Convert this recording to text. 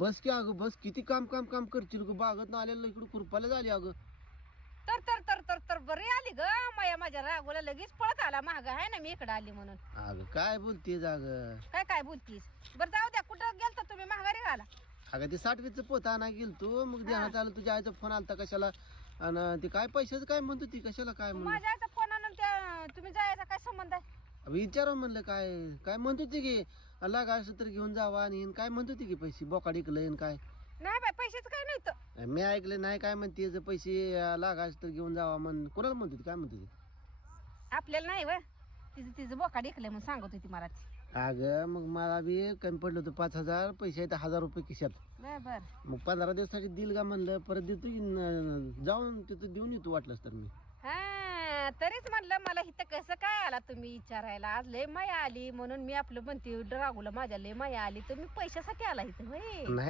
बस की अगं बस, किती काम काम काम करशील ग, बागत ना आलेलं इकडे खुरपाला झाली अगं. तर तर तर तर तर बरी आली ग माया, माझ्या रागोला लगेच पळत आला महाग आहे ना मी इकडे आली म्हणून. अगं काय बोलतेस अगं. काय काय बोलतीस? बरं जाऊ द्या, कुठं गेलता तुम्ही माघारी आला? अगं ते 60वीचं पोत आणा गेल तू, मग ध्यानात आलं तुझ्या आईचा फोन आलता कशाला, आणि ते काय पैशाचं काय म्हणतो ती, कशाला काय म्हणलं. माझ्या आईचा फोन आणून त्या तुम्ही जायचा काय संबंध आहे? विचारा म्हणलं काय काय म्हणतो ती की, लागा असं तर घेऊन जावा, आणि काय म्हणतो ती की पैसे बोकाड इकलं काय. नाही बाय, पैशाचं काय नव्हतं. मी ऐकलं नाही, काय म्हणते पैसे लागा असं तर घेऊन जावा म्हण, कोणाला म्हणतो ती, काय म्हणतो ती. आपल्याला नाही व, तिचं तिचं बोकाड इकलंय म्हणून सांगत होती मला ती. अगं मग मला बी कमी पडलं होतं, 5,000 पैसे आहेत, 1,000 रुपये खिशात. बर बर. मग 15 दिवसासाठी देईल का म्हणलं, परत देतो की जाऊन तिथं देऊन येतो वाटलंच तर मी. हा तरीच म्हणलं मला इथं कसं काय आला तुम्ही विचारायला. आज लय माया आली म्हणून मी आपलं म्हणते, रागूला माझ्या लय माया आली, तुम्ही पैशासाठी आला इथं होय. नाही